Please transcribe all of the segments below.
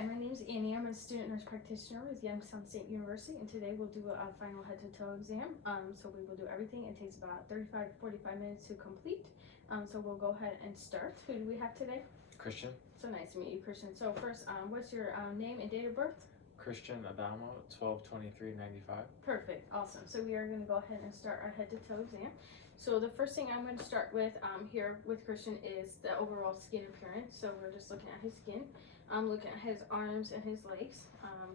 Hi, my name is Annie. I'm a student nurse practitioner with Youngstown State University, and today we'll do a final head to toe exam. So we will do everything. It takes about 35 to 45 minutes to complete. So we'll go ahead and start. Who do we have today? Christian. So nice to meet you, Christian. So first, what's your name and date of birth? Christian Abdominal, 12/23/95. Perfect, awesome. So we are going to go ahead and start our head to toe exam. So the first thing I'm going to start with here with Christian is the overall skin appearance. So we're just looking at his skin. I'm looking at his arms and his legs,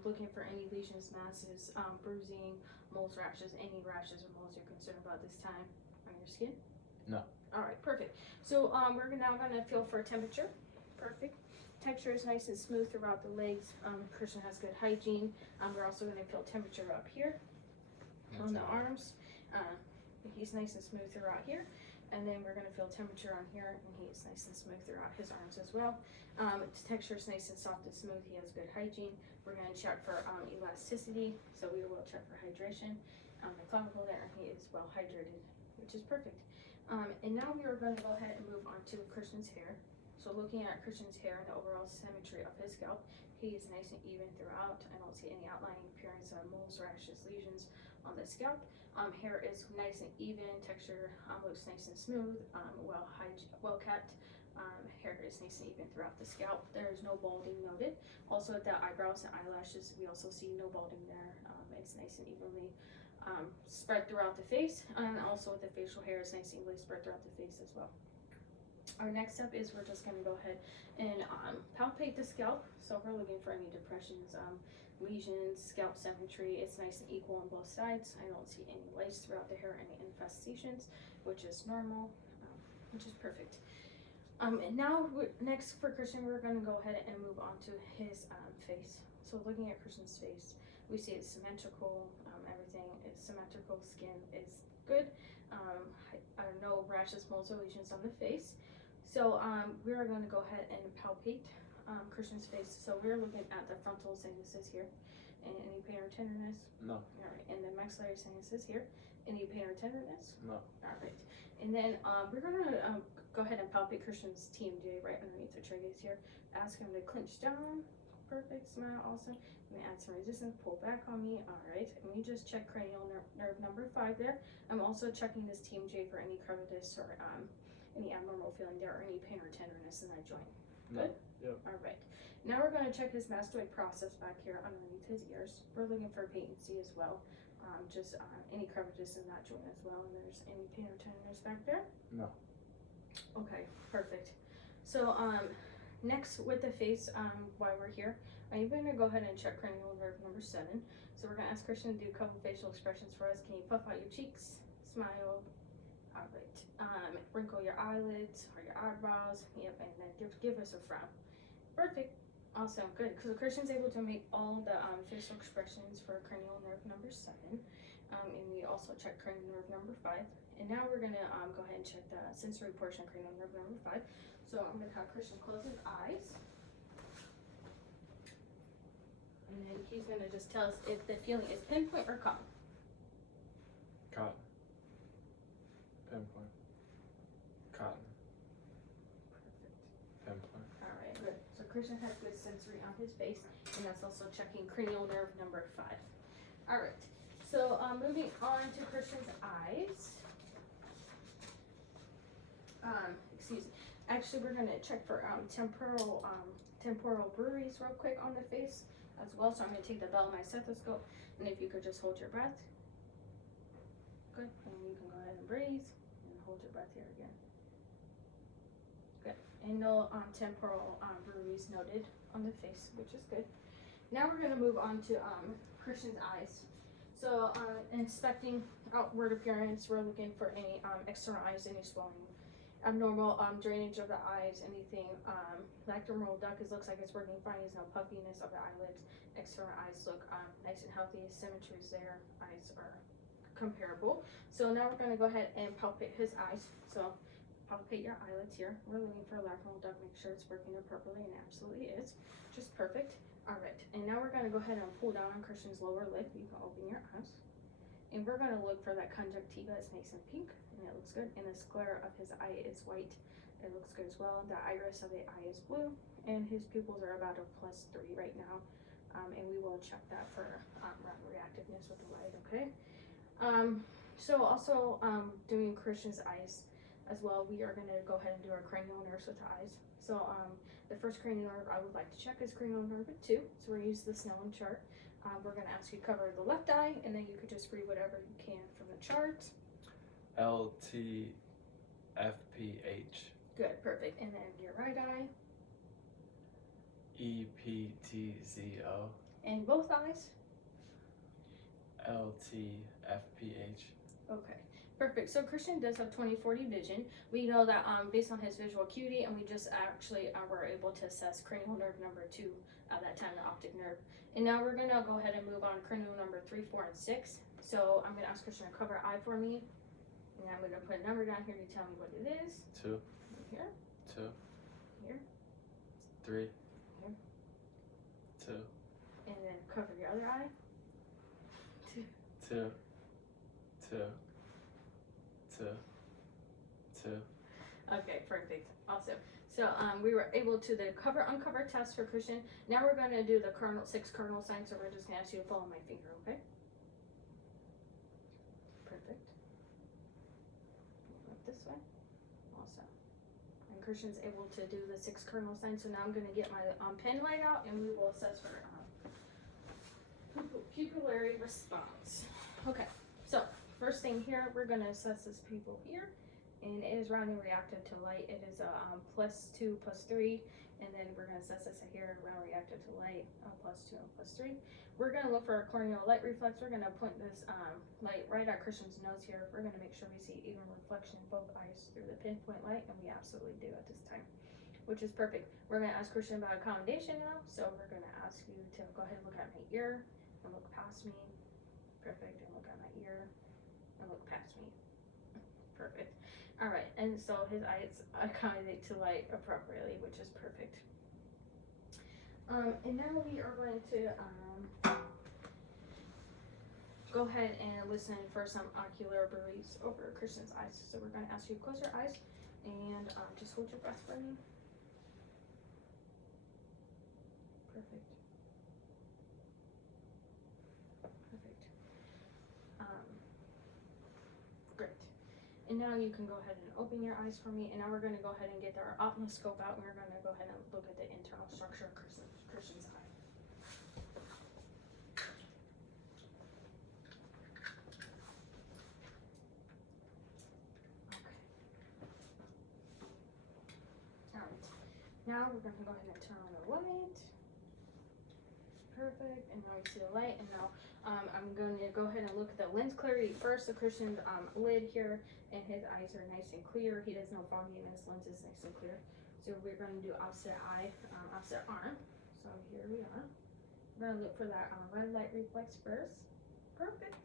looking for any lesions, masses, bruising, moles, rashes, any rashes or moles you're concerned about this time on your skin? No. All right, perfect. So we're now going to feel for temperature. Perfect. Texture is nice and smooth throughout the legs. Christian has good hygiene. We're also going to feel temperature up here on the arms. He's nice and smooth throughout here. And then we're going to feel temperature on here, and he's nice and smooth throughout his arms as well. Its texture is nice and soft and smooth. He has good hygiene. We're going to check for elasticity, so we will check for hydration. The clavicle there, he is well hydrated, which is perfect. And now we are going to go ahead and move on to Christian's hair. So looking at Christian's hair and the overall symmetry of his scalp, he is nice and even throughout. I don't see any outlining appearance of moles, rashes, lesions on the scalp. Hair is nice and even, texture looks nice and smooth, well kept. Hair is nice and even throughout the scalp. There is no balding noted. Also at the eyebrows and eyelashes, we also see no balding there. It's nice and evenly spread throughout the face, and also with the facial hair is nice and evenly spread throughout the face as well. Our next step is we're just going to go ahead and palpate the scalp. So we're looking for any depressions, lesions, scalp symmetry. It's nice and equal on both sides. I don't see any lice throughout the hair, any infestations, which is normal, which is perfect. And now next for Christian, we're going to go ahead and move on to his face. So looking at Christian's face, we see it's symmetrical. Everything is symmetrical. Skin is good. No rashes, moles, or lesions on the face. So we are going to go ahead and palpate Christian's face. So we're looking at the frontal sinuses here. And any pain or tenderness? No. All right. And the maxillary sinuses here. Any pain or tenderness? No. All right. And then we're going to go ahead and palpate Christian's TMJ right underneath the tragus here. Ask him to clench down. Perfect. Smile. Awesome. Let me add some resistance. Pull back on me. All right. And we just check cranial nerve number 5 there. I'm also checking this TMJ for any crevitus or any abnormal feeling there or any pain or tenderness in that joint. Good? Yep. All right. Now we're going to check his mastoid process back here underneath his ears. We're looking for patency as well. Just any crevitus in that joint as well. And there's any pain or tenderness back there? No. Okay, perfect. So next with the face, while we're here, I'm going to go ahead and check cranial nerve number 7. So we're going to ask Christian to do a couple facial expressions for us. Can you puff out your cheeks? Smile. All right. Wrinkle your eyelids or your eyebrows. Yep, and then give us a frown. Perfect. Awesome. Good. Because Christian's able to make all the facial expressions for cranial nerve number 7. And we also check cranial nerve number 5. And now we're going to go ahead and check the sensory portion of cranial nerve number 5. So I'm going to have Christian close his eyes. And then he's going to just tell us if the feeling is pinpoint or cotton. Cotton. Pinpoint. Cotton. Perfect. Pinpoint. All right, good. So Christian has good sensory on his face, and that's also checking cranial nerve number 5. All right. So moving on to Christian's eyes. Excuse me. Actually, we're going to check for temporal breweries real quick on the face as well. So I'm going to take the bell of my stethoscope, and if you could just hold your breath. Good. And you can go ahead and breathe and hold your breath here again. Good. And no temporal breweries noted on the face, which is good. Now we're going to move on to Christian's eyes. So inspecting outward appearance, we're looking for any external eyes, any swelling, abnormal drainage of the eyes, anything. Lacrimal duct looks like it's working fine. There's no puffiness of the eyelids. External eyes look nice and healthy. Symmetry is there. Eyes are comparable. So now we're going to go ahead and palpate his eyes. So palpate your eyelids here. We're looking for lacrimal duct. Make sure it's working appropriately, and it absolutely is. Just perfect. All right, and now we're going to go ahead and pull down on Christian's lower lid. You can open your eyes. And we're going to look for that conjunctiva. It's nice and pink, and it looks good. And the sclera of his eye is white it looks good as well. The iris of the eye is blue, and his pupils are about a +3 right now. And we will check that for reactiveness with the light, okay? So also doing Christian's eyes as well, we are going to go ahead and do our cranial nerves with the eyes. So the first cranial nerve I would like to check is cranial nerve 2. So we're going to use the Snellen chart. We're going to ask you to cover the left eye, and then you could just read whatever you can from the chart. LTFPH. Good, perfect. And then your right eye. EPTZO. And both eyes. LTFPH. Okay, perfect. So Christian does have 20/40 vision. We know that based on his visual acuity, and we just actually were able to assess cranial nerve number 2 at that time, the optic nerve. And now we're gonna go ahead and move on cranial number 3, 4, and 6. So I'm gonna ask Christian to cover eye for me, and I'm gonna put a number down here to tell me what it is. 2. Here. 2. Here. 3. Here. 2. And then cover your other eye. 2. 2. 2. 2. 2. Okay, perfect. Awesome. So we were able to the uncover test for Christian. Now we're going to do the 6 cardinal signs. So we're just going to ask you to follow my finger, okay? Perfect. Look this way. Awesome. And Christian's able to do the 6 cardinal signs. So now I'm going to get my pen light out, and we will assess for pupillary response. Okay. So first thing here, we're going to assess this pupil here. And it is round and reactive to light. It is a +2, +3, and then we're going to assess this here, round reactive to light, +2 and +3. We're going to look for a corneal light reflex. We're going to point this light right at Christian's nose here. We're going to make sure we see even reflection in both eyes through the pinpoint light, and we absolutely do at this time, which is perfect. We're going to ask Christian about accommodation now, so we're going to ask you to go ahead and look at my ear and look past me. Perfect, and look at my ear and look past me. Perfect. All right, and so his eyes accommodate to light appropriately, which is perfect. And now we are going to go ahead and listen for some ocular breeze over Christian's eyes. So we're going to ask you to close your eyes and just hold your breath for me. Perfect. Great. And now you can go ahead and open your eyes for me. And now we're going to go ahead and get our ophthalmoscope out. And we're going to go ahead and look at the internal structure of Christian's eye. Okay. All right. Now we're going to go ahead and turn on the light. Perfect. And now we see the light. And now I'm going to go ahead and look at the lens clarity first. The Christian's lid here, and his eyes are nice and clear. He has no fogginess. Lens is nice and clear. So we're going to do opposite eye, opposite arm. So here we are. We're going to look for that red light reflex first. Perfect.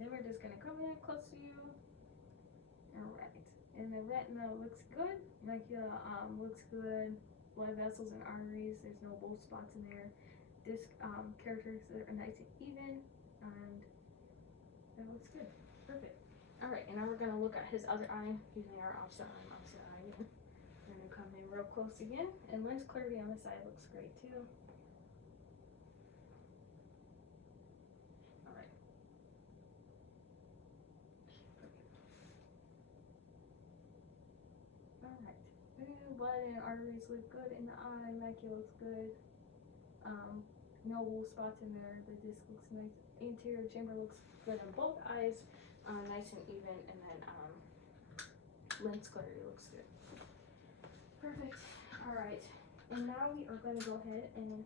Then we're just going to come in close to you. All right. And the retina looks good. Macula looks good. Blood vessels and arteries. There's no bold spots in there. Disc characteristics are nice and even, and that looks good. Perfect. All right, and now we're going to look at his other eye using our opposite eye again. We're going to come in real close again, and lens clarity on this side looks great too. All right. Perfect. All right. Blood and arteries look good in the eye. Macula looks good. No wool spots in there. The disc looks nice. Anterior chamber looks good in both eyes, nice and even, and then lens clarity looks good. Perfect. All right, and now we are going to go ahead and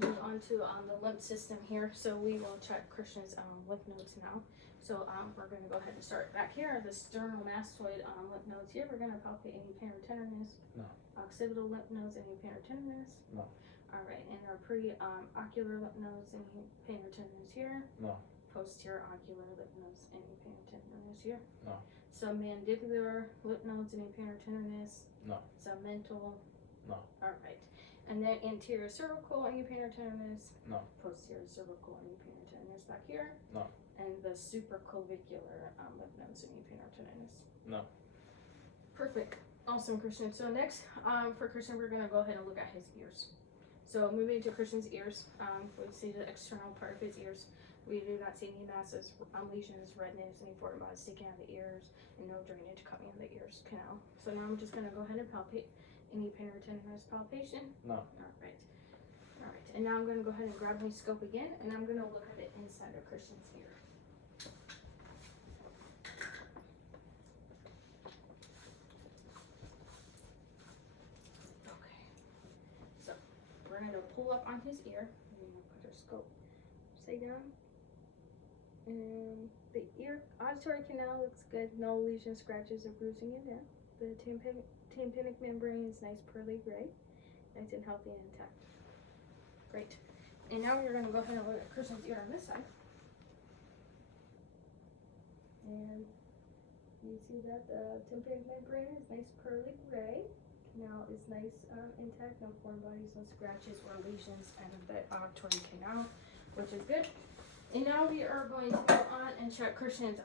move on to the lymph system here. So we will check Christian's lymph nodes now. So we're going to go ahead and start back here. The sternal-mastoid lymph nodes here. We're going to palpate any pain or tenderness. No. Occipital lymph nodes, any pain or tenderness? No. All right, and our pre-ocular lymph nodes, any pain or tenderness here? No. Posterior ocular lymph nodes, any pain or tenderness here? No. Submandibular lymph nodes, any pain or tenderness? No. Submental? No. All right, and then anterior cervical, any pain or tenderness? No. Posterior cervical, any pain or tenderness back here? No. and the supraclavicular lymph nodes, any pain or tenderness? No. Perfect. Awesome, Christian. So next, for Christian, we're gonna go ahead and look at his ears. So moving to Christian's ears, we see the external part of his ears. We do not see any masses, lesions, redness, any foreign bodies sticking out of the ears, and no drainage coming in the ears canal. So now I'm just gonna go ahead and palpate. Any pain or tenderness palpation? No. Alright. Alright. And now I'm gonna go ahead and grab my scope again, and I'm gonna look at the inside of Christian's ear. We're gonna pull up on his ear. We're gonna put our scope upside down. And the ear auditory canal looks good. No lesions, scratches, or bruising in there. The tympanic membrane is nice pearly gray. Nice and healthy and intact. Great. And now we're gonna go ahead and look at Christian's ear on this side. And you see that the tympanic membrane is nice pearly gray. Canal is nice, intact, no foreign bodies, no scratches or lesions, and the auditory canal, which is good. And now we are going to go on and check Christian's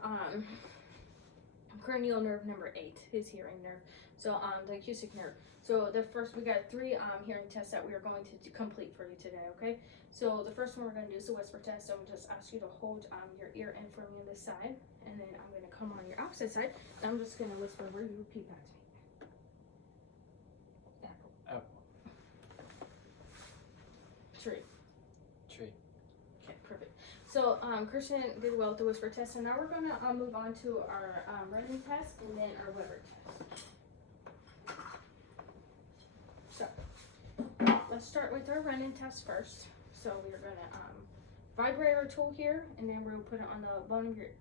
cranial nerve number 8, his hearing nerve. So the acoustic nerve. So the first, we got 3 hearing tests that we are going to complete for you today. Okay. So the first one we're going to do is the whisper test. So I'm just ask you to hold your ear in for me on this side, and then I'm going to come on your opposite side. And I'm just going to whisper where you repeat back to me. Apple. Tree. Tree. Okay, perfect. So Christian did well with the whisper test. So now we're gonna move on to our running test and then our Weber test. So let's start with our running test first. So we're gonna vibrate our tool here, and then we'll put it on the bone of your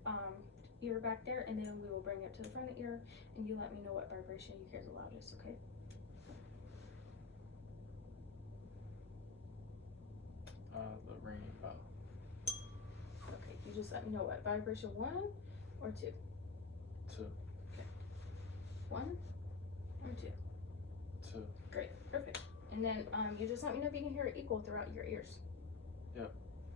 ear back there, and then we will bring it to the front of the ear, and you let me know what vibration you hear the loudest. Okay. The ringing bell. Okay, you just let me know what vibration 1 or 2. 2. Okay. 1 or 2. 2. Great, perfect. And then you just let me know if you can hear it equal throughout your ears. Yep.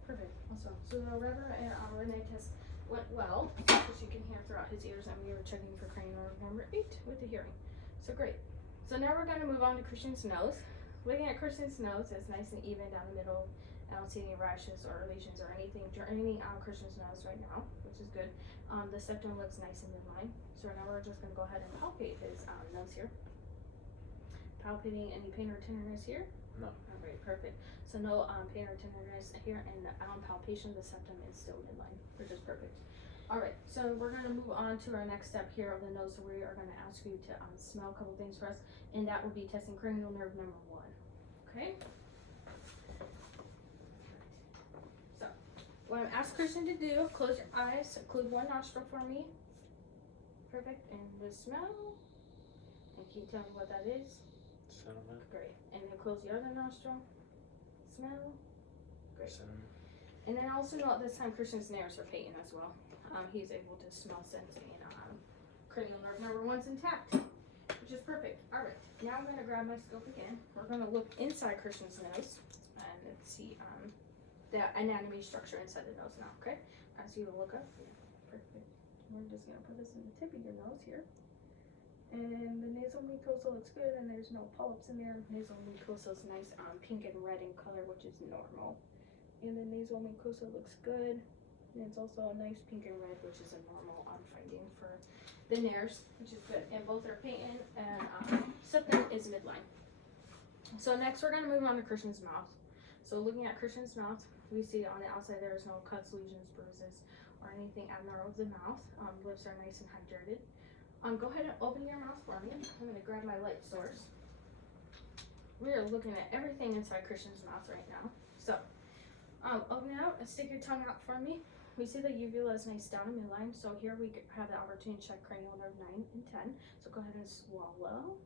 Perfect. Awesome. So the Weber and Renee test went well, because you can hear throughout his ears, and we were checking for cranial nerve number 8 with the hearing. So great. So now we're going to move on to Christian's nose. Looking at Christian's nose, it's nice and even down the middle. I don't see any rashes or lesions or anything draining out Christian's nose right now, which is good. The septum looks nice and midline. So now we're just going to go ahead and palpate his nose here. Palpating any pain or tenderness here? No. Alright, perfect. So no pain or tenderness here, and palpation, the septum is still midline, which is perfect. Alright, so we're going to move on to our next step here of the nose. So we are going to ask you to smell a couple things for us, and that will be testing cranial nerve number 1. Okay? So, what I'm asking Christian to do, close your eyes, include one nostril for me. Perfect. And the smell. And can you tell me what that is? Cinnamon. Great. And then close the other nostril. Smell. Great. Cinnamon. And then also note this time Christian's nares are patent as well. He's able to smell sense, and cranial nerve number 1's intact, which is perfect. Alright, now I'm going to grab my scope again. We're going to look inside Christian's nose and let's see the anatomy structure inside the nose now, okay? As you look up. Yeah, perfect. We're just going to put this in the tip of your nose here. And the nasal mucosa looks good, and there's no polyps in there. Nasal mucosa is nice pink and red in color, which is normal. And the nasal mucosa looks good. And it's also a nice pink and red, which is a normal finding for the nares, which is good. And both are patent, and septum is midline. So next we're going to move on to Christian's mouth. So looking at Christian's mouth, we see on the outside there is no cuts, lesions, bruises, or anything abnormal of the mouth. Lips are nice and hydrated. Go ahead and open your mouth for me. I'm going to grab my light source. We are looking at everything inside Christian's mouth right now. So open it out and stick your tongue out for me. We see the uvula is nice down in midline, so here we have the opportunity to check cranial nerve 9 and 10. So go ahead and swallow.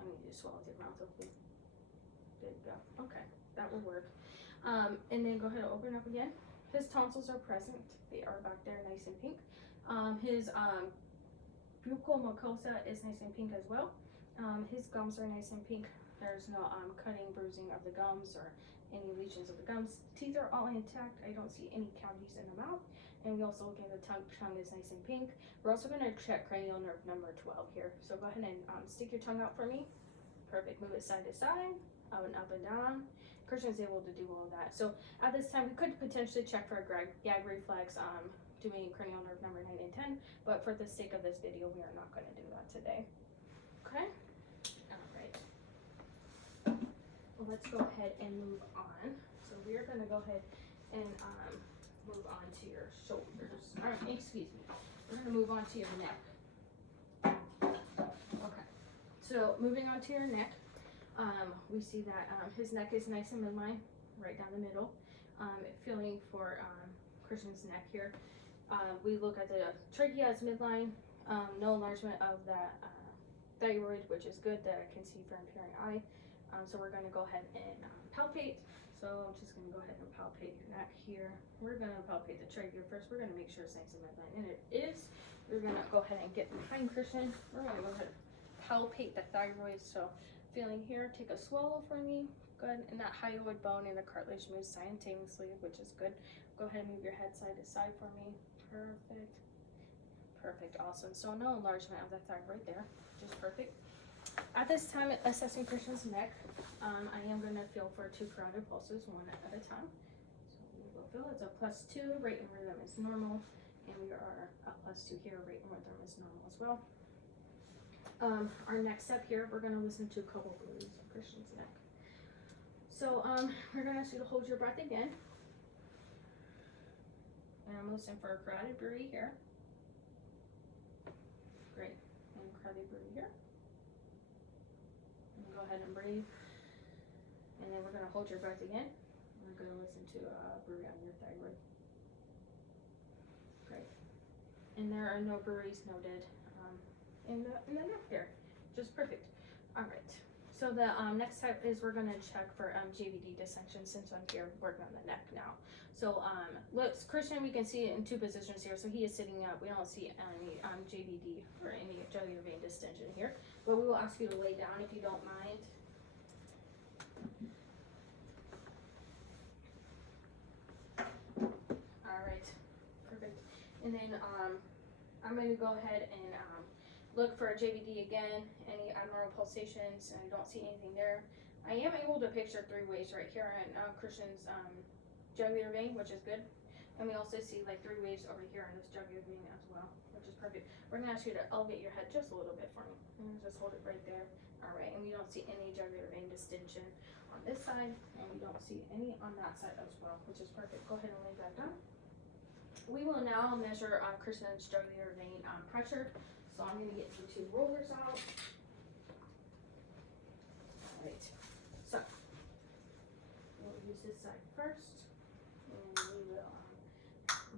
I mean, you swallow with your mouth open. There you go. Okay, that will work. And then go ahead and open up again. His tonsils are present. They are back there nice and pink. His buccal mucosa is nice and pink as well. His gums are nice and pink. There's no cutting, bruising of the gums or any lesions of the gums. Teeth are all intact. I don't see any cavities in the mouth. And we also look at the tongue. Tongue is nice and pink. We're also gonna check cranial nerve number 12 here. So go ahead and stick your tongue out for me. Perfect. Move it side to side, up and down. Christian's able to do all of that. So at this time, we could potentially check for a gag reflex, doing cranial nerve number 9 and 10. But for the sake of this video, we are not gonna do that today. Okay. All right. Well, let's go ahead and move on. So we are gonna go ahead and move on to your shoulders. Excuse me. We're gonna move on to your neck. Okay. So moving on to your neck, we see that his neck is nice and midline, right down the middle. Feeling for Christian's neck here. We look at the trachea as midline. No enlargement of the thyroid, which is good that I can see from peering eye. So we're gonna go ahead and palpate. So I'm just gonna go ahead and palpate your neck here. We're gonna palpate the trachea first. We're gonna make sure it's nice and midline, and it is. We're gonna go ahead and get behind Christian. We're gonna go ahead and palpate the thyroid. So feeling here, take a swallow for me. Good. And that hyoid bone and the cartilage moves simultaneously, which is good. Go ahead and move your head side to side for me. Perfect. Perfect. Awesome. So no enlargement of the thyroid there. Just perfect. At this time, assessing Christian's neck, I am going to feel for 2 carotid pulses, one at a time. So we will feel it's a +2, rate and rhythm is normal, and we are a +2 here, rate and rhythm is normal as well. Our next step here, we're going to listen to a couple breaths of Christian's neck. So we're going to ask you to hold your breath again. And I'm listening for a carotid breathe here. Great. And carotid breathe here. And go ahead and breathe. And then we're going to hold your breath again. We're going to listen to a breathe on your thyroid. Great. And there are no breweries noted in the neck there. Just perfect. All right. So the next step is we're going to check for JVD dissection since I'm here working on the neck now. So let's Christian, we can see it in 2 positions here. So he is sitting up. We don't see any JVD or any jugular vein distension here. But we will ask you to lay down if you don't mind. All right. Perfect. And then I'm going to go ahead and look for a JVD again, any abnormal pulsations, and I don't see anything there. I am able to picture 3 waves right here in Christian's jugular vein, which is good. And we also see like 3 waves over here in this jugular vein as well, which is perfect. We're gonna ask you to elevate your head just a little bit for me. And just hold it right there. All right, and we don't see any jugular vein distension on this side, and we don't see any on that side as well, which is perfect. Go ahead and lay back down. We will now measure Christian's jugular vein pressure. So I'm going to get the 2 rollers out. All right. So we'll use this side first, and we will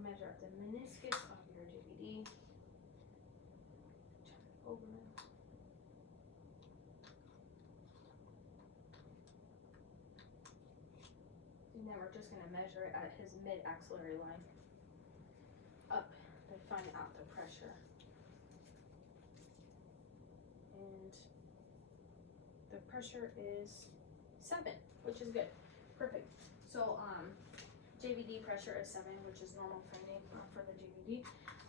measure up the meniscus of your JVD. Turn it over. And then we're just going to measure it at his mid-axillary line up to find out the pressure. And the pressure is 7, which is good. Perfect. So JVD pressure is 7, which is normal for me for the JVD.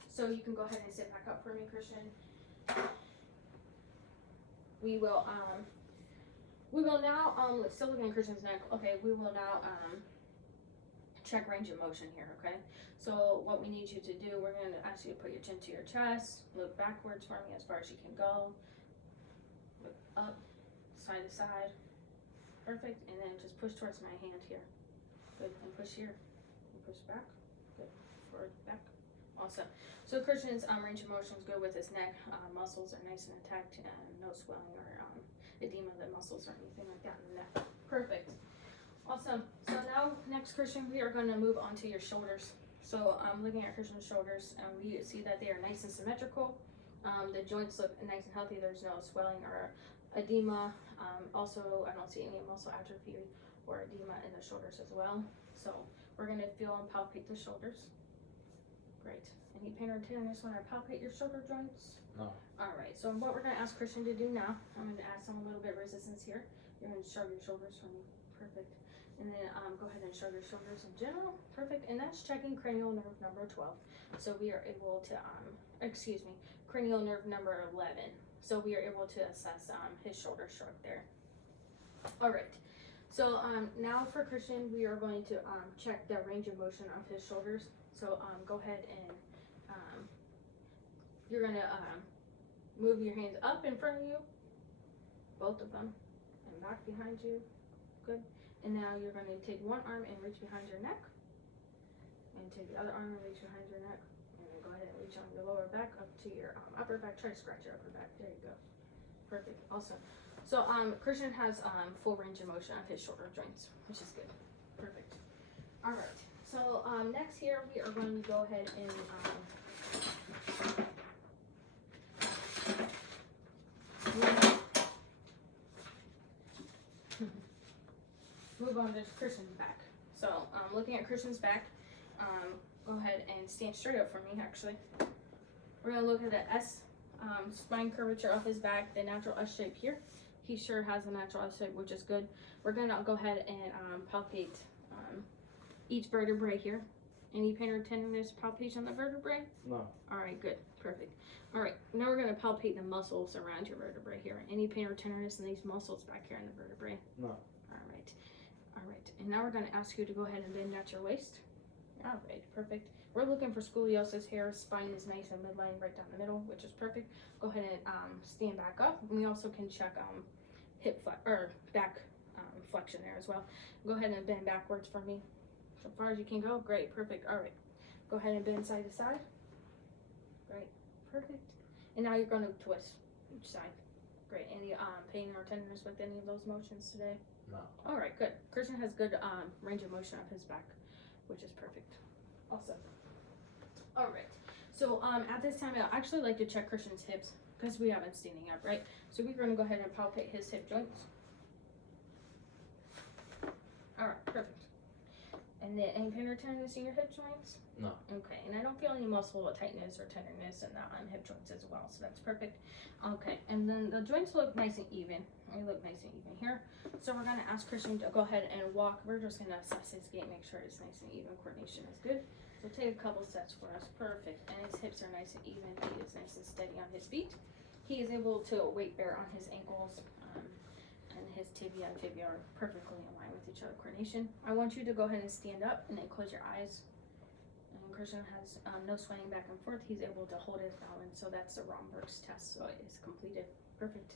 So you can go ahead and sit back up for me, Christian. We will now still looking at Christian's neck. Okay, we will now check range of motion here. Okay, so what we need you to do, we're going to ask you to put your chin to your chest, look backwards for me as far as you can go. Look up, side to side. Perfect. And then just push towards my hand here. Good. And push here. And push back. Good. Forward, back. Awesome. So Christian's range of motion is good with his neck. Muscles are nice and intact, and no swelling or edema of the muscles or anything like that in the neck. Perfect. Awesome. So now, next, Christian, we are going to move on to your shoulders. So I'm looking at Christian's shoulders, and we see that they are nice and symmetrical. The joints look nice and healthy. There's no swelling or edema. Also, I don't see any muscle atrophy or edema in the shoulders as well. So we're going to feel and palpate the shoulders. Great. Any pain or tenderness when I palpate your shoulder joints? No. All right. So what we're going to ask Christian to do now, I'm going to add some a little bit of resistance here. You're going to shrug your shoulders for me. Perfect. And then go ahead and shrug your shoulders in general. Perfect. And that's checking cranial nerve number 12. So we are able to, cranial nerve number 11. So we are able to assess his shoulder shrug there. All right. So now for Christian, we are going to check the range of motion of his shoulders. So go ahead and you're gonna move your hands up in front of you, both of them, and back behind you. Good. And now you're gonna take one arm and reach behind your neck, and take the other arm and reach behind your neck, and then go ahead and reach on your lower back up to your upper back. Try to scratch your upper back. There you go. Perfect. Awesome. So Christian has full range of motion of his shoulder joints, which is good. Perfect. All right. So next here we are going to go ahead and move on to Christian's back. So looking at Christian's back, go ahead and stand straight up for me. Actually, we're gonna look at the S spine curvature of his back, the natural S shape here. He sure has a natural S shape, which is good. We're gonna go ahead and palpate each vertebrae here. Any pain or tenderness, palpation on the vertebrae? No. All right, good, perfect. All right, now we're gonna palpate the muscles around your vertebrae here. Any pain or tenderness in these muscles back here in the vertebrae? No. All right. And now we're gonna ask you to go ahead and bend at your waist. All right, perfect. We're looking for scoliosis here. Spine is nice and midline right down the middle, which is perfect. Go ahead and stand back up. And we also can check back flexion there as well. Go ahead and bend backwards for me. So far as you can go. Great, perfect. All right. Go ahead and bend side to side. Great, perfect. And now you're going to twist each side. Great. Any pain or tenderness with any of those motions today? No. All right, good. Christian has good range of motion of his back, which is perfect. Awesome. All right. So at this time, I'd actually like to check Christian's hips because we have him standing up, right? So we're going to go ahead and palpate his hip joints. All right, perfect. And then any pain or tenderness in your hip joints? No. Okay, and I don't feel any muscle tightness or tenderness in the hip joints as well, so that's perfect. Okay, and then the joints look nice and even. They look nice and even here. So we're gonna ask Christian to go ahead and walk. We're just gonna assess his gait, make sure it's nice and even. Coordination is good. So take a couple steps for us. Perfect. And his hips are nice and even. He is nice and steady on his feet. He is able to weight bear on his ankles. And his tibia and fibula are perfectly in line with each other. Coordination. I want you to go ahead and stand up and then close your eyes. And Christian has no swaying back and forth. He's able to hold his balance. So that's the Romberg's test. So it is completed. Perfect.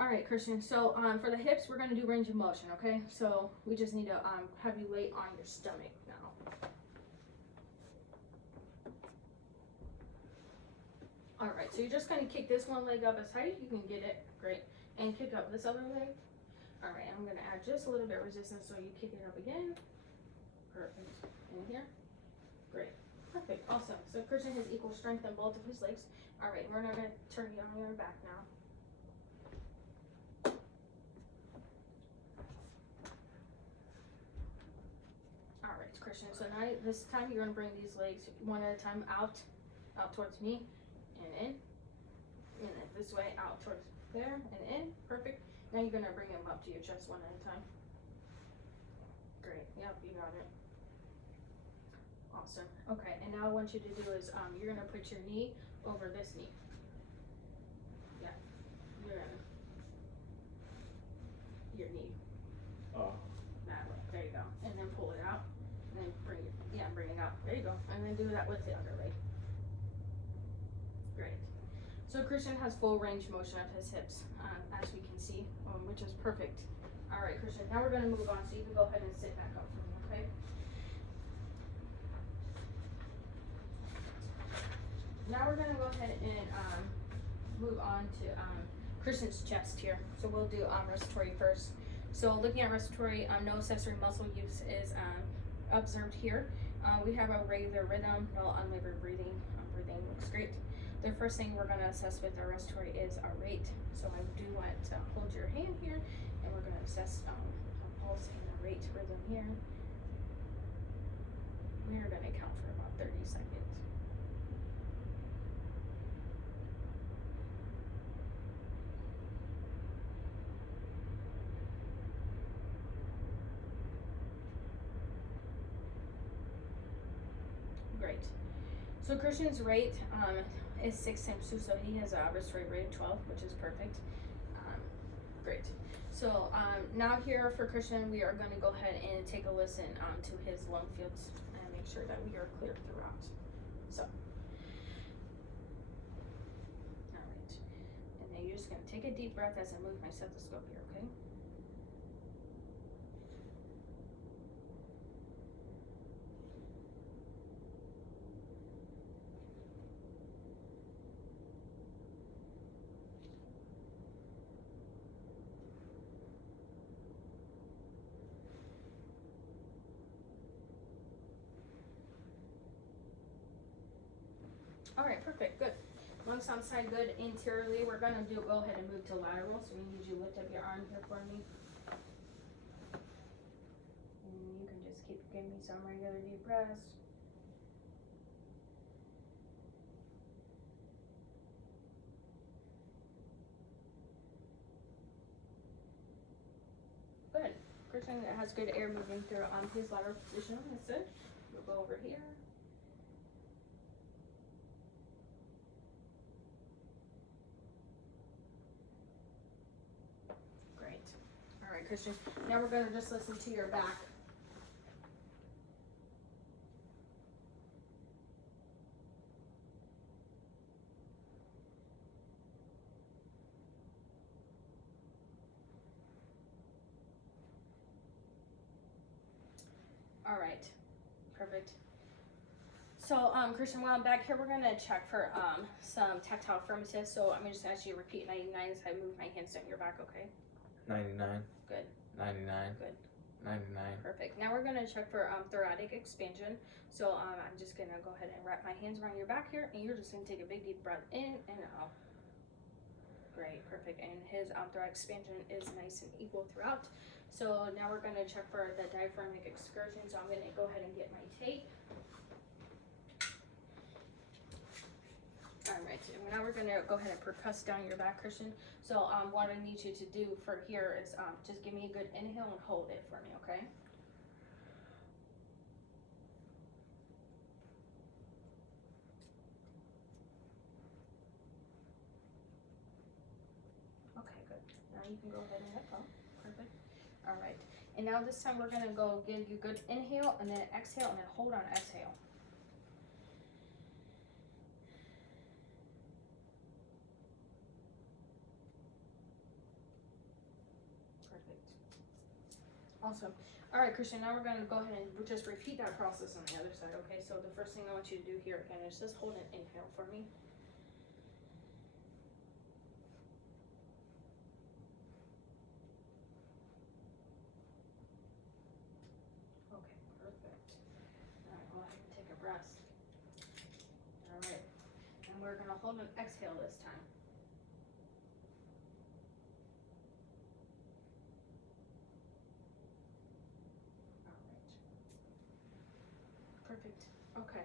All right, Christian. So for the hips, we're going to do range of motion. Okay. So we just need to have you lay on your stomach now. All right. So you're just going to kick this one leg up as high as you can get it. Great. And kick up this other leg. All right, I'm gonna add just a little bit of resistance so you kick it up again. Perfect. In here. Great. Perfect. Awesome. So Christian has equal strength in both of his legs. All right, we're now gonna turn you on your back now. All right, Christian. So now this time you're gonna bring these legs one at a time out towards me, and in, and then this way out towards there and in. Perfect. Now you're gonna bring them up to your chest one at a time. Great. Yep, you got it. Awesome. Okay, and now I want you to do is you're gonna put your knee over this knee. Yeah. You're gonna your knee. Oh. That way. There you go. And then pull it out. And then bring it out. There you go. And then do that with the other leg. Great. So Christian has full range of motion of his hips, as we can see, which is perfect. All right, Christian, now we're gonna move on, so you can go ahead and sit back up for me, okay? Now we're gonna go ahead and move on to Christian's chest here. So we'll do respiratory first. So looking at respiratory, no accessory muscle use is observed here. We have a regular rhythm, no unlabored breathing. Breathing looks great. The first thing we're going to assess with our respiratory is our rate. So I do want to hold your hand here, and we're going to assess the pulse and the rate rhythm here. We're going to count for about 30 seconds. So Christian's rate is 6 times 2, so he has a respiratory rate of 12, which is perfect. Great. So now here for Christian, we are going to go ahead and take a listen to his lung fields and make sure that we are clear throughout. So, all right. And then you're just going to take a deep breath as I move my stethoscope here, okay? All right, perfect, good. Lungs sound good interiorly. We're gonna go ahead and move to lateral. So we need you to lift up your arm here for me. And you can just keep giving me some regular deep breaths. Good. Christian has good air moving through his lateral position. That's good. We'll go over here. Alright, Christian. Now we're going to just listen to your back. Alright, perfect. So, Christian, while I'm back here, we're going to check for some tactile firmness. So, I'm going to just ask you to repeat 99 as I move my hands down your back, okay? 99. Good. 99. Good. 99. Perfect. Now we're going to check for thoracic expansion. So I'm just going to go ahead and wrap my hands around your back here, and you're just going to take a big deep breath in and out. Great, perfect. And his thoracic expansion is nice and equal throughout. So now we're going to check for the diaphragmatic excursion. So I'm going to go ahead and get my tape. All right, and now we're going to go ahead and percuss down your back, Christian. So what I need you to do for here is just give me a good inhale and hold it for me, okay? Okay, good. Now you can go ahead and let go. Perfect. All right, and now this time we're going to go give you a good inhale and then exhale and then hold on exhale. Awesome. All right, Christian, now we're going to go ahead and just repeat that process on the other side, okay? So the first thing I want you to do here again is just hold an inhale for me. Okay, perfect. All right, go ahead and take a breath. All right, and we're going to hold an exhale this time. Perfect. Okay.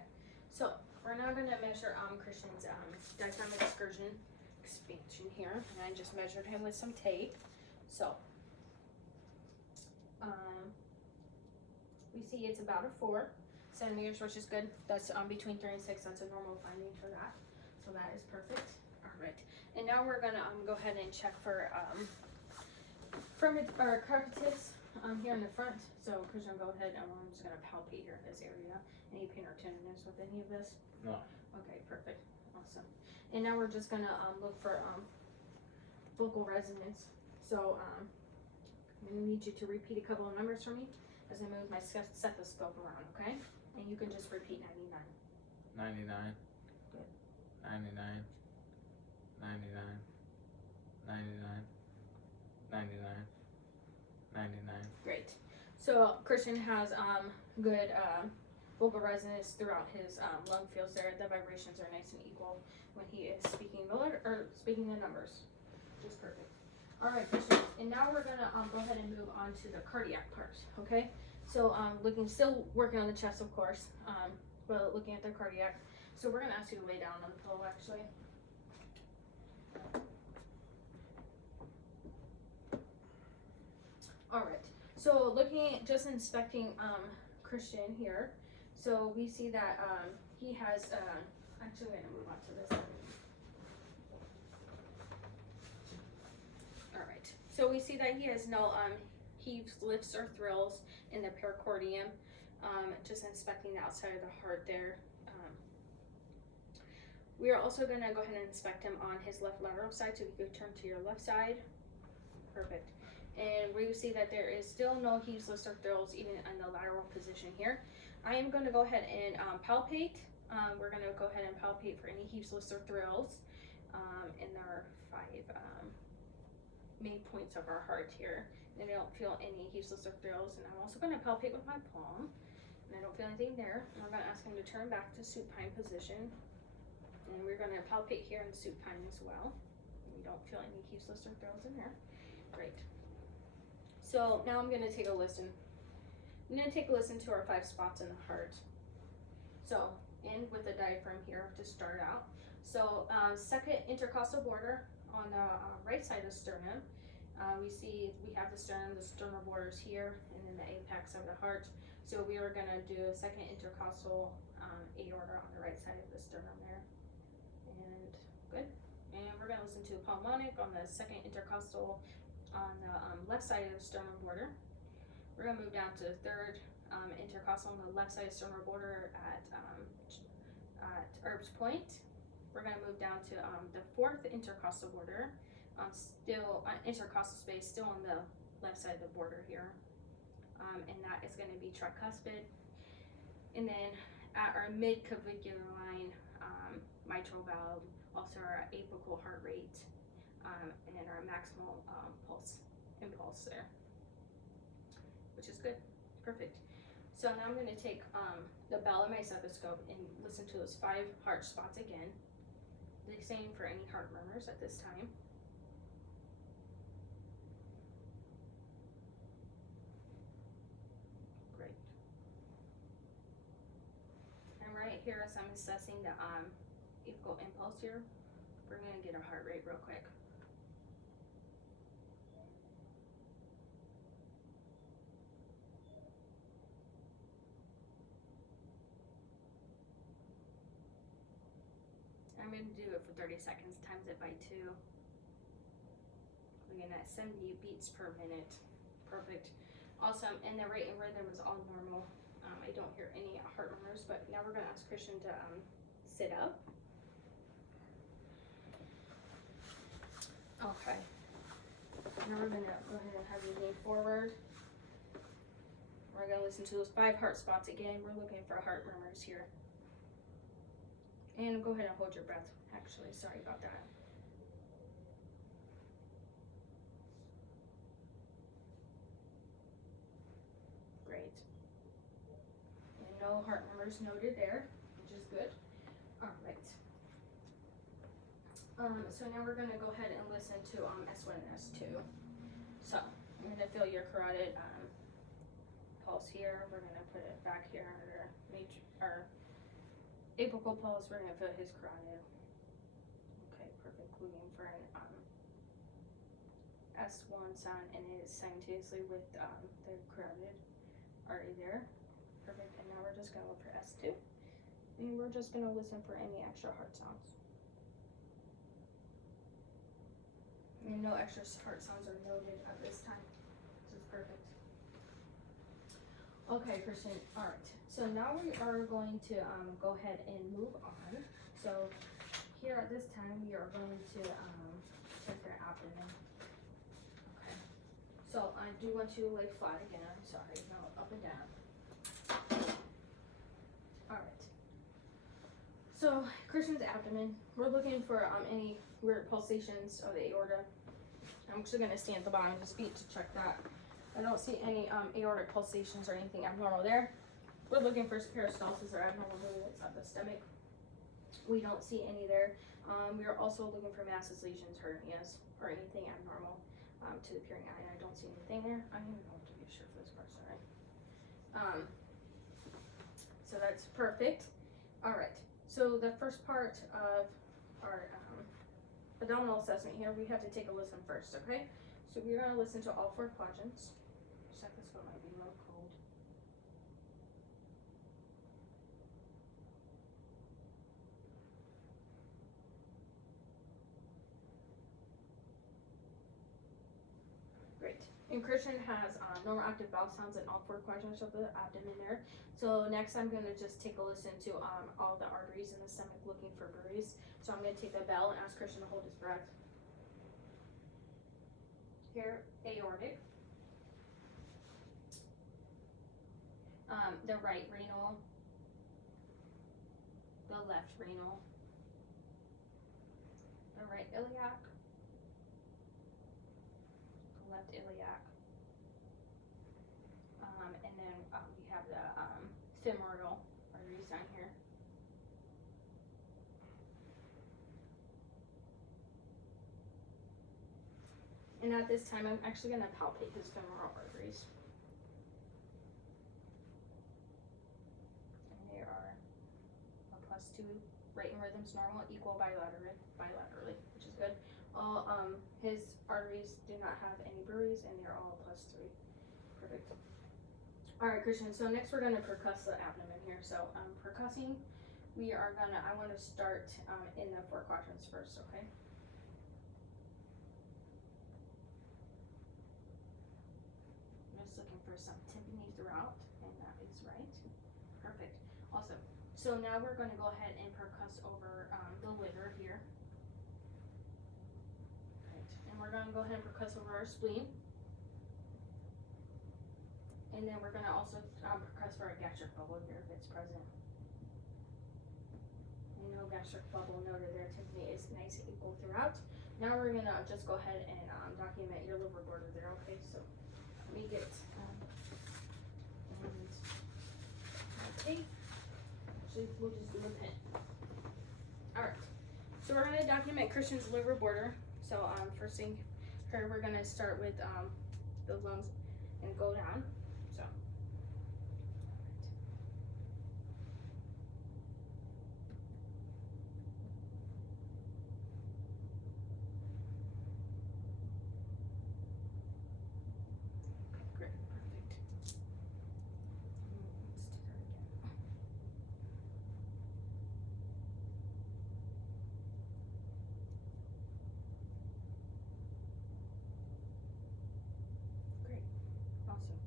So we're now going to measure Christian's diaphragmatic expansion here, and I just measured him with some tape. So we see it's about a 4 centimeters, which is good. That's between 3 and 6. That's a normal finding for that. So that is perfect. All right. And now we're going to go ahead and check for curvatives here in the front. So Christian, go ahead, and I'm just going to palpate here this area. Any pain or tenderness with any of this? No. Okay, perfect. Awesome. And now we're just going to look for vocal resonance. So I'm going to need you to repeat a couple of numbers for me as I move my stethoscope around, okay? And you can just repeat 99. 99. Good. 99. 99. 99. 99. 99. Great. So Christian has good vocal resonance throughout his lung fields there. The vibrations are nice and equal when he is speaking the letter or speaking the numbers. Just perfect. All right, Christian. And now we're gonna go ahead and move on to the cardiac part. Okay. So still working on the chest, of course, but looking at the cardiac. So we're gonna ask you to lay down on the pillow, actually. All right. So looking at just inspecting Christian here. So we see that he has, actually we're gonna move on to this. Alright, so we see that he has no heaves, lifts, or thrills in the pericardium. Just inspecting the outside of the heart there. We are also going to go ahead and inspect him on his left lateral side, so you can turn to your left side. Perfect. And we see that there is still no heaves, lifts, or thrills even in the lateral position here. I am going to go ahead and palpate. We're going to go ahead and palpate for any heaves, lifts, or thrills in our 5 main points of our heart here. And I don't feel any heaves, lifts, or thrills. And I'm also going to palpate with my palm. And I don't feel anything there. And I'm going to ask him to turn back to supine position. And we're going to palpate here in supine as well. We don't feel any heaves, lifts, or thrills in there. Great. So now I'm going to take a listen. I'm going to take a listen to our 5 spots in the heart. So in with the diaphragm here to start out. So second intercostal border on the right side of sternum. We see we have the sternal borders here, and then the apex of the heart. So we are going to do a second intercostal aorta on the right side of the sternum there. And good. And we're going to listen to a pulmonic on the second intercostal on the left side of the sternum border. We're going to move down to the third intercostal on the left side of the sternum border at Erb's point. We're going to move down to the fourth intercostal border, still intercostal space, still on the left side of the border here. And that is going to be tricuspid. And then at our mid-clavicular line, mitral valve, also our apical heart rate, and then our maximal impulse there, which is good. Perfect. So now I'm going to take the bell of my stethoscope and listen to those 5 heart spots again. The same for any heart murmurs at this time. Great. And right here, as I'm assessing the apical impulse here, we're going to get a heart rate real quick. I'm going to do it for 30 seconds, times it by 2. Looking at 70 beats per minute. Perfect. Awesome. And the rate and rhythm is all normal. I don't hear any heart murmurs, but now we're going to ask Christian to sit up. Okay. Now we're going to go ahead and have you lean forward. We're going to listen to those 5 heart spots again. We're looking for heart murmurs here. And go ahead and hold your breath, actually. Sorry about that. Great. And no heart murmurs noted there, which is good. All right. So now we're going to go ahead and listen to S1 and S2. So I'm going to feel your carotid pulse here. We're going to put it back here under our apical pulse. We're going to feel his carotid. Okay, perfect. Looking for an S1 sound, and it is simultaneously with the carotid artery there. Perfect. And now we're just going to look for S2. And we're just going to listen for any extra heart sounds. And no extra heart sounds are noted at this time. This is perfect. Okay, Christian. All right. So now we are going to go ahead and move on. So here at this time, we are going to check their abdomen. Okay. So I do want you to lay flat again. I'm sorry. No, up and down. All right. So Christian's abdomen. We're looking for any weird pulsations of the aorta. I'm actually going to stand at the bottom of his feet to check that. I don't see any aortic pulsations or anything abnormal there. We're looking for peristalsis or abnormal movements of the stomach. We don't see any there. We are also looking for masses, lesions, hernias, or anything abnormal to the peering eye. I don't see anything there. I don't even know what to be sure for this part, sorry. So that's perfect. All right. So the first part of our abdominal assessment here, we have to take a listen first, okay? So we're going to listen to all 4 quadrants. Stethoscope might be a little cold. And Christian has normal active bowel sounds in all 4 quadrants of the abdomen there. So next I'm gonna just take a listen to all the arteries in the stomach looking for buries. So I'm gonna take the bell and ask Christian to hold his breath. Here, aortic. The right renal. The left renal. The right iliac. The left iliac. And then we have the femoral arteries down here. And at this time, I'm actually going to palpate his femoral arteries. And they are a +2, right in rhythms, normal, equal bilaterally, which is good. All his arteries do not have any buries, and they're all +3. Perfect. All right, Christian. So next we're going to percuss the abdomen here. So percussing, I want to start in the 4 quadrants first. Okay. Looking for some tympany throughout, and that is right. Perfect. Awesome. So now we're going to go ahead and percuss over the liver here. Right. And we're going to go ahead and percuss over our spleen. And then we're going to also percuss for a gastric bubble here if it's present. And no gastric bubble noted there. Tympany is nice and equal throughout. Now we're going to just go ahead and document your liver border there. Okay, so we get tape. Actually, we'll just do a pen. All right. So we're gonna document Christian's liver border. So first thing, here we're gonna start with the lungs and go down. So. Great, perfect. Let's do that again. Great, awesome.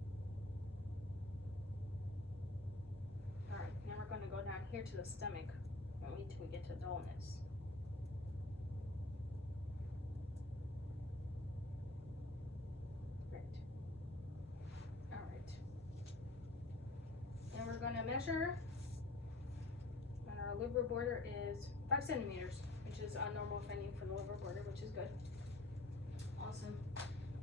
All right, now we're going to go down here to the stomach. Wait till we get to dullness. Great. All right. And we're going to measure, and our liver border is 5 centimeters, which is a normal finding for the liver border, which is good. Awesome.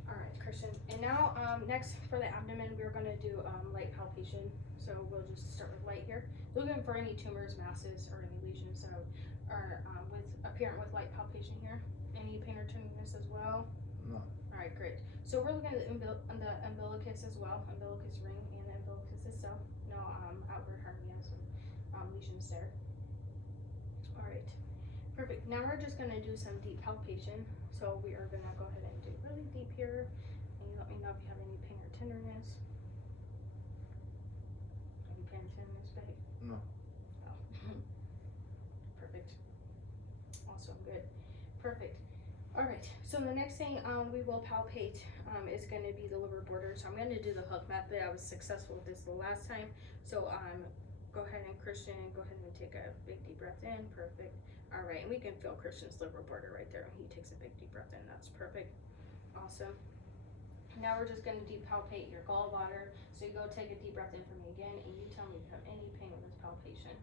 All right, Christian. And now, next for the abdomen, we're going to do light palpation. So we'll just start with light here. Looking for any tumors, masses, or any lesions that are apparent with light palpation here. Any pain or tenderness as well? No. All right, great. So we're looking at the umbilicus as well, umbilicus ring and the umbilicus itself. No outward hernias or lesions there. All right, perfect. Now we're just gonna do some deep palpation. So we are gonna go ahead and do really deep here, and you let me know if you have any pain or tenderness. Any pain or tenderness, babe? No. Oh. Perfect. Awesome. Good. Perfect. All right. So the next thing we will palpate is going to be the liver border. So I'm going to do the hook method. I was successful with this the last time. So go ahead and Christian, go ahead and take a big deep breath in. Perfect. All right. And we can feel Christian's liver border right there when he takes a big deep breath in. That's perfect. Awesome. Now we're just going to deep palpate your gallbladder. So you go take a deep breath in for me again, and you tell me if you have any pain with this palpation.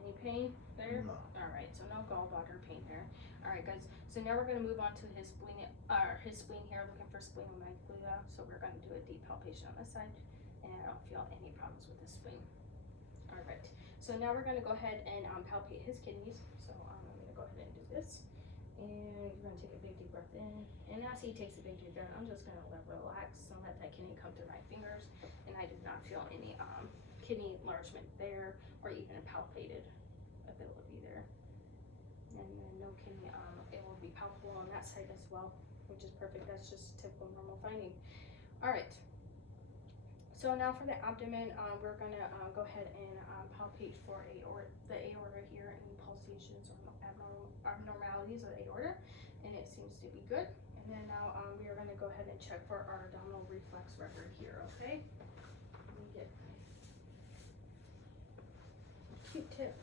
Any pain there? No. All right, so no gallbladder pain there. All right, guys. So now we're going to move on to his spleen here, looking for splenomegalia. So we're going to do a deep palpation on this side, and I don't feel any problems with his spleen. All right. So now we're going to go ahead and palpate his kidneys. So I'm going to go ahead and do this. And you're going to take a big deep breath in. And as he takes a big deep breath, I'm just going to relax and let that kidney come through my fingers. And I did not feel any kidney enlargement there or even a palpated ability there. And then no kidney, it will be palpable on that side as well, which is perfect. That's just typical normal finding. All right. So now for the abdomen, we're going to go ahead and palpate for the aorta here, any pulsations or abnormalities of the aorta, and it seems to be good. And then now we are going to go ahead and check for our abdominal reflex record here, okay? Let me get my Q-tip.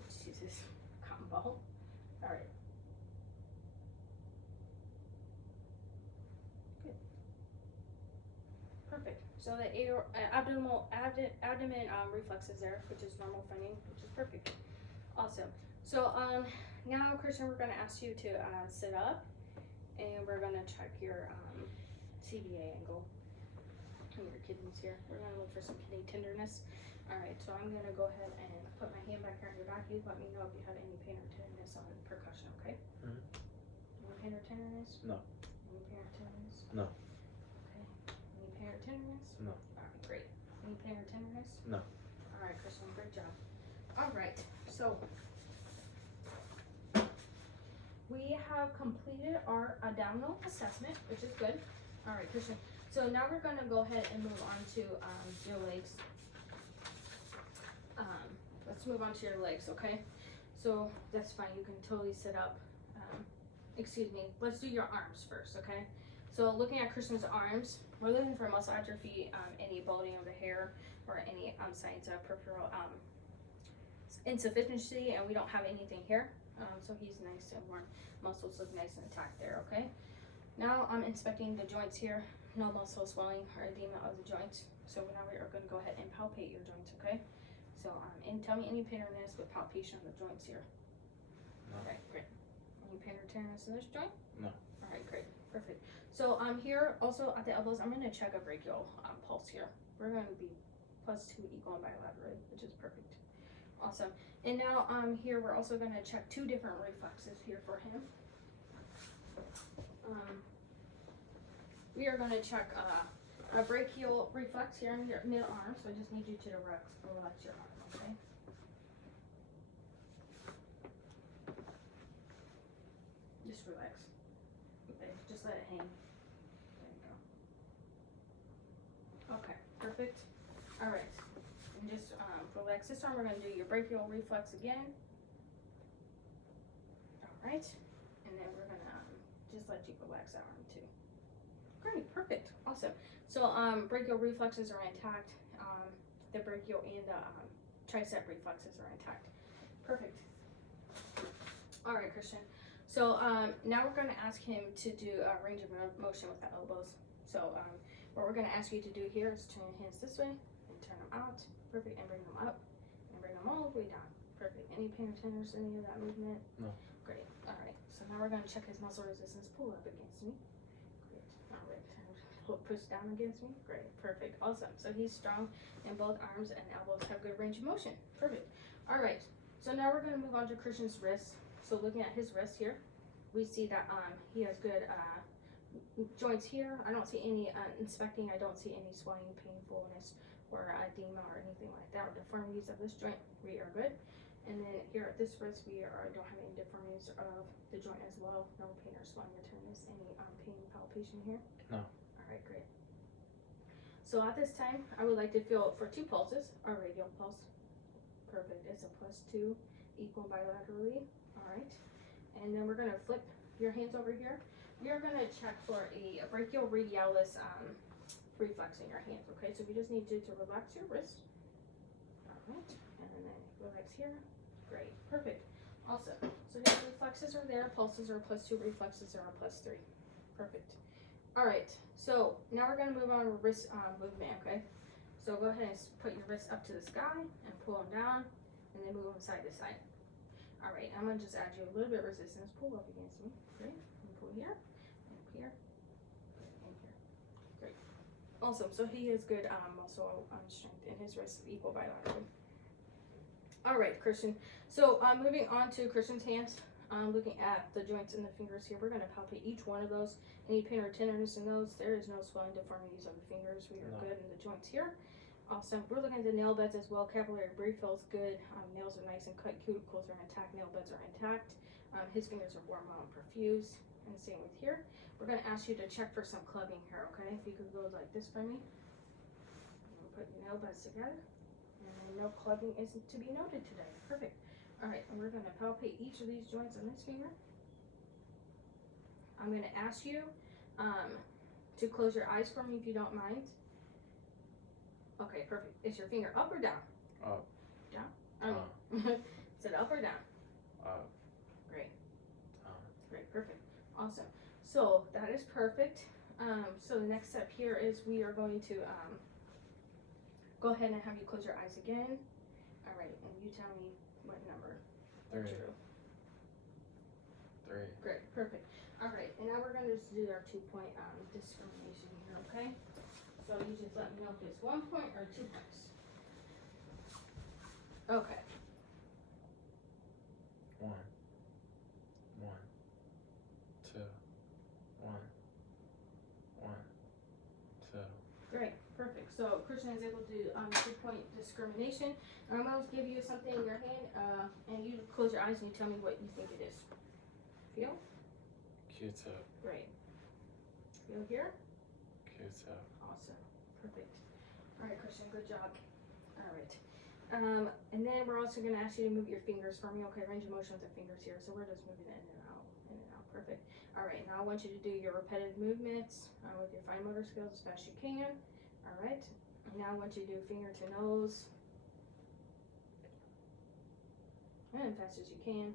Let's use this cotton ball. All right. Good. Perfect. So the abdomen reflex is there, which is normal funding, which is perfect. Awesome. So now, Christian, we're going to ask you to sit up, and we're going to check your CBA angle and your kidneys here. We're going to look for some kidney tenderness. All right, so I'm going to go ahead and put my hand back here on your back. You let me know if you have any pain or tenderness on percussion, okay? Mm-hmm. Any pain or tenderness? No. Any pain or tenderness? No. Okay. Any pain or tenderness? No. All right, great. Any pain or tenderness? No. All right, Christian, great job. All right, so we have completed our abdominal assessment, which is good. All right, Christian. So now we're going to go ahead and move on to your legs. Let's move on to your legs, okay? So that's fine. You can totally sit up. Excuse me. Let's do your arms first, okay? So looking at Christian's arms, we're looking for muscle atrophy, any balding of the hair, or any signs of peripheral insufficiency, and we don't have anything here. So he's nice and warm. Muscles look nice and intact there, okay? Now I'm inspecting the joints here. No muscle swelling or edema of the joints. So now we are going to go ahead and palpate your joints, okay? So and tell me any tenderness with palpation of the joints here. No. Okay, great. Any pain or tenderness in this joint? No. All right, great, perfect. So here also at the elbows, I'm going to check a brachial pulse here. We're going to be +2 equal and bilaterally, which is perfect. Awesome. And now here we're also going to check 2 different reflexes here for him. We are going to check a brachial reflex here in your middle arm, so I just need you to relax your arm, okay? Just relax. Okay, just let it hang. There you go. Okay, perfect. All right, and just relax this arm. We're going to do your brachial reflex again. All right, and then we're going to just let you relax that arm too. Great, perfect, awesome. So brachial reflexes are intact. The brachial and the tricep reflexes are intact. Perfect. All right, Christian. So now we're going to ask him to do a range of motion with the elbows. So what we're going to ask you to do here is turn your hands this way and turn them out. Perfect, and bring them up and bring them all the way down. Perfect. Any pain or tenderness in any of that movement? No. Great. All right. So now we're going to check his muscle resistance. Pull up against me. Great. All right. Push down against me. Great. Perfect. Awesome. So he's strong and both arms and elbows have good range of motion. Perfect. All right. So now we're going to move on to Christian's wrist. So looking at his wrist here, we see that he has good joints here. I don't see any inspecting. I don't see any swelling, painfulness, or edema or anything like that, or deformities of this joint. We are good. And then here at this wrist, we don't have any deformities of the joint as well. No pain or swelling or tenderness. Any pain, palpation here? No. All right, great. So at this time, I would like to feel for 2 pulses, our radial pulse. Perfect. It's a +2 equal bilaterally. All right. And then we're going to flip your hands over here. We are going to check for a brachial radialis reflex in your hands. Okay, so we just need you to relax your wrist. All right. And then relax here. Great. Perfect. Awesome. So his reflexes are there. Pulses are +2. Reflexes are +3. Perfect. All right. So now we're going to move on to wrist movement. Okay. So go ahead and put your wrists up to the sky and pull them down, and then move them side to side. All right. I'm going to just add you a little bit of resistance. Pull up against me. Great. And pull here, and up here, and here. Great. Awesome. So he has good muscle strength in his wrists, equal bilaterally. All right, Christian. So moving on to Christian's hands, looking at the joints in the fingers here, we're going to palpate each one of those. Any pain or tenderness in those? There is no swelling, deformities of the fingers. We are good in the joints here. Awesome. We're looking at the nail beds as well. Capillary breathe feels good. Nails are nice and cut. Cuticles are intact. Nail beds are intact. His fingers are warm, well, and profuse. And same with here. We're going to ask you to check for some clubbing here, okay? If you could go like this for me. no butts together. And then no clubbing is to be noted today. Perfect. Alright, and we're gonna palpate each of these joints on this finger. I'm gonna ask you to close your eyes for me if you don't mind. Okay, perfect. Is your finger up or down? Up. Down? I mean, is it up or down? Up. Great. Down. Great, perfect. Awesome. So that is perfect. So the next step here is we are going to go ahead and have you close your eyes again. Alright, and you tell me what number. 3. Drew. 3. Great, perfect. Alright, and now we're going to just do our 2-point discrimination here, okay? So you just let me know if it's 1 point or 2 points. Okay. 1. 1. 2. 1. 1. 2. Great, perfect. So Christian is able to do 2-point discrimination. I'm going to give you something in your hand, and you close your eyes and you tell me what you think it is. Feel? Q-tip. Great. Feel here? Q-tip. Awesome. Perfect. Alright, Christian, good job. Alright. And then we're also going to ask you to move your fingers for me. Okay, range of motion with the fingers here. So we're just moving in and out, in and out. Perfect. Alright, now I want you to do your repetitive movements with your fine motor skills as fast as you can. Alright. And now I want you to do finger to nose. And as fast as you can.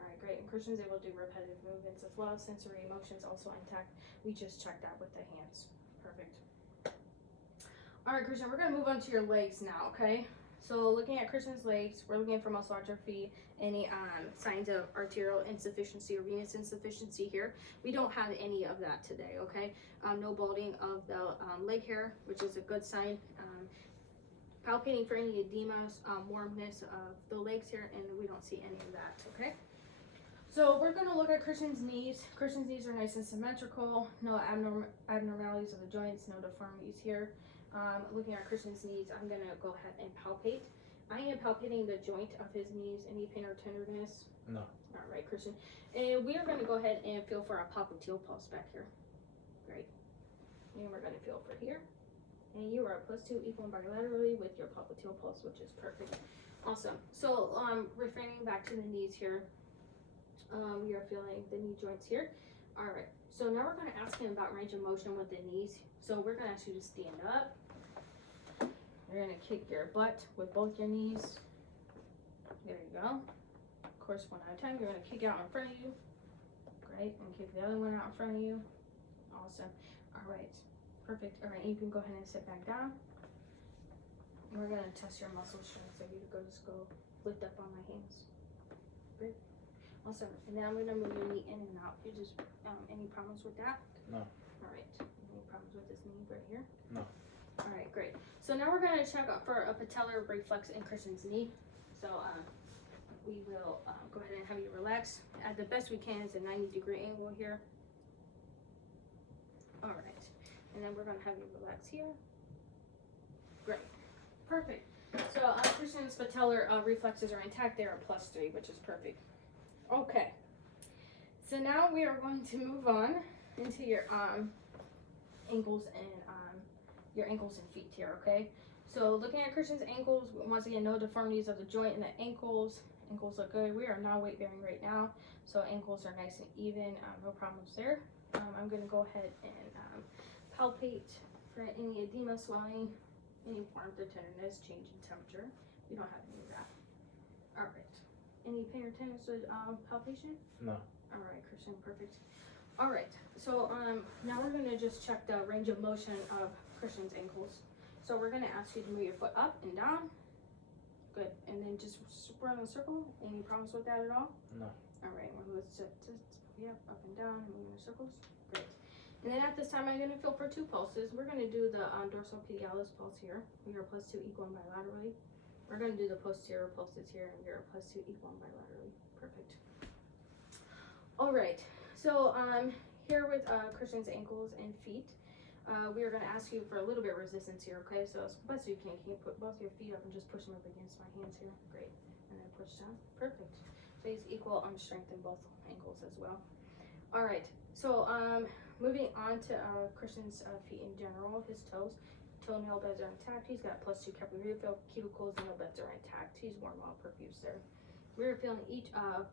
Alright, great. And Christian's able to do repetitive movements as well. Sensory emotions also intact. We just checked that with the hands. Perfect. Alright, Christian, we're going to move on to your legs now, okay? So looking at Christian's legs, we're looking for muscle atrophy, any signs of arterial insufficiency or venous insufficiency here. We don't have any of that today, okay? No balding of the leg hair, which is a good sign. Palpating for any edema, warmness of the legs here, and we don't see any of that, okay? So we're going to look at Christian's knees. Christian's knees are nice and symmetrical. No abnormalities of the joints, no deformities here. Looking at Christian's knees, I'm going to go ahead and palpate. I am palpating the joint of his knees. Any pain or tenderness? No. All right, Christian. And we are going to go ahead and feel for a popliteal pulse back here. Great. And we're going to feel for here. And you are +2 equal bilaterally with your popliteal pulse, which is perfect. Awesome. So refraining back to the knees here. We are feeling the knee joints here. All right. So now we're going to ask him about range of motion with the knees. So we're going to ask you to stand up. You're going to kick your butt with both your knees. There you go. Of course, one at a time. You're going to kick out in front of you. Great. And kick the other one out in front of you. Awesome. All right. Perfect. All right. You can go ahead and sit back down. And we're going to test your muscle strength. So you just go lift up on my hands. Good. Awesome. And then I'm going to move your knee in and out. You just, any problems with that? No. All right. Any problems with this knee right here? No. All right, great. So now we're going to check out for a patellar reflex in Christian's knee. So we will go ahead and have you relax. At the best we can, it's a 90-degree angle here. All right. And then we're going to have you relax here. Great. Perfect. So Christian's patellar reflexes are intact. They're at +3, which is perfect. Okay. So now we are going to move on into your ankles and your ankles and feet here, okay? So looking at Christian's ankles, once again, no deformities of the joint in the ankles. Ankles look good. We are not weight bearing right now, so ankles are nice and even. No problems there. I'm going to go ahead and palpate for any edema, swelling, any warmth or tenderness, change in temperature. We don't have any of that. All right. Any pain or tenderness with palpation? No. All right, Christian, perfect. All right, so now we're going to just check the range of motion of Christian's ankles. So we're going to ask you to move your foot up and down. Good. And then just run in a circle. Any problems with that at all? No. All right, we're just up and down and moving in circles. Great. And then at this time, I'm going to feel for 2 pulses. We're going to do the dorsopedialis pulse here. We are +2 equal and bilaterally. We're going to do the posterior pulses here, and we are +2 equal and bilaterally. Perfect. All right. So here with Christian's ankles and feet, we are going to ask you for a little bit of resistance here, okay? So as best you can you put both your feet up and just push them up against my hands here? Great. And then push down. Perfect. So he's equal strength in both ankles as well. All right. So moving on to Christian's feet in general, his toes. toenail beds are intact. He's got +2 capillary refill. Cuticles and nail beds are intact. He's warm, well perfused there. We're feeling each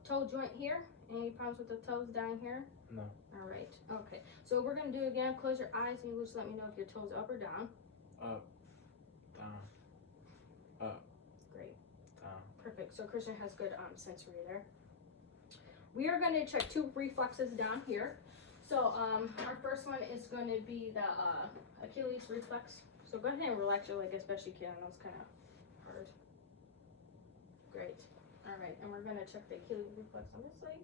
toe joint here. Any problems with the toes down here? No. All right. Okay. So we're gonna do again. Close your eyes and you just let me know if your toes up or down. Up, down, up, Great. down. Perfect. So Christian has good sensory there. We are going to check 2 reflexes down here. So our first one is going to be the Achilles reflex. So go ahead and relax your leg as best you can. I know it's kind of hard. Great. All right. And we're going to check the Achilles reflex on this leg.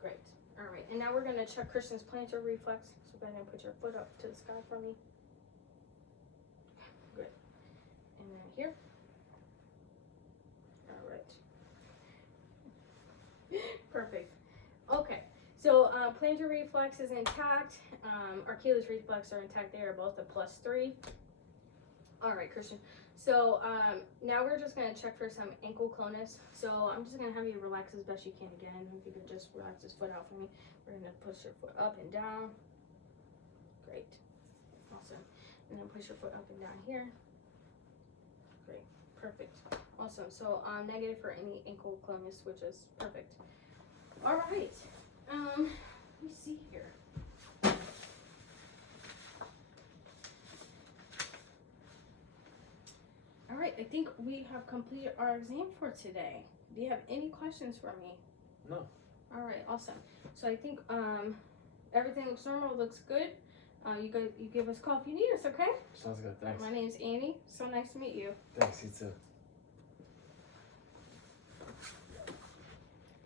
Great. All right. And now we're going to check Christian's plantar reflex. So go ahead and put your foot up to the sky for me. Good. And then here. All right. Perfect. Okay. So plantar reflex is intact. Achilles reflex are intact. They are both a +3. All right, Christian. So now we're just going to check for some ankle clonus. So I'm just going to have you relax as best you can again. If you could just relax this foot out for me. We're going to push your foot up and down. Great. Awesome. And then push your foot up and down here. Great. Perfect. Awesome. So negative for any ankle clonus, which is perfect. All right. Let me see here. All right. I think we have completed our exam for today. Do you have any questions for me? No. All right. Awesome. So I think everything looks normal. Looks good. You give us a call if you need us. Okay. Sounds good. Thanks. My name's Annie. So nice to meet you. Thanks. You too.